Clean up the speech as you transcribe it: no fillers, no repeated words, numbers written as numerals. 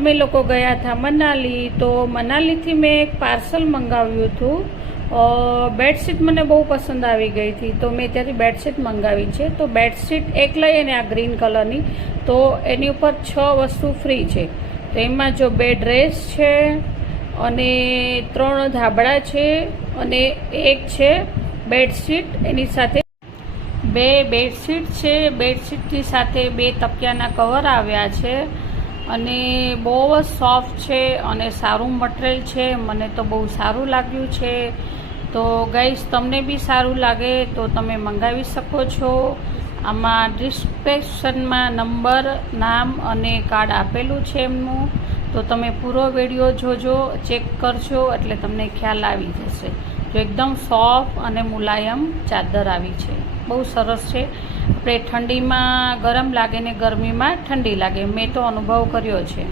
અમે લોકો ગયા હતા મનાલી, તો મનાલીથી મેં એક પાર્સલ મંગાવ્યું હતું. બેડશીટ મને બહુ પસંદ આવી ગઈ હતી, તો મેં ત્યાંથી બેડશીટ મંગાવી છે. તો બેડશીટ એક લઈએ ને આ ગ્રીન કલરની, તો એની ઉપર 6 વસ્તુ ફ્રી છે. તો એમાં જો 2 ડ્રેસ છે અને 3 ધાબળા છે અને એક છે બેડશીટ. એની સાથે 2 બેડશીટ છે. બેડશીટની સાથે 2 તકિયાના કવર આવ્યા છે અને બહુ જ સોફ્ટ છે અને સારું મટીરિયલ છે. મને તો બહુ સારું લાગ્યું છે. તો ગાઈસ, તમને બી સારું લાગે તો તમે મંગાવી શકો છો. આમાં ડિસ્ક્રિપ્શનમાં નંબર, નામ અને કાર્ડ આપેલું છે એમનું. તો તમે પૂરો વિડીયો જોજો, ચેક કરજો એટલે તમને ખ્યાલ આવી જશે. જો એકદમ સોફ્ટ અને મુલાયમ ચાદર આવી છે, બહુ સરસ છે. આપણે ઠંડીમાં ગરમ લાગે ને ગરમીમાં ઠંડી લાગે, મેં તો અનુભવ કર્યો છે.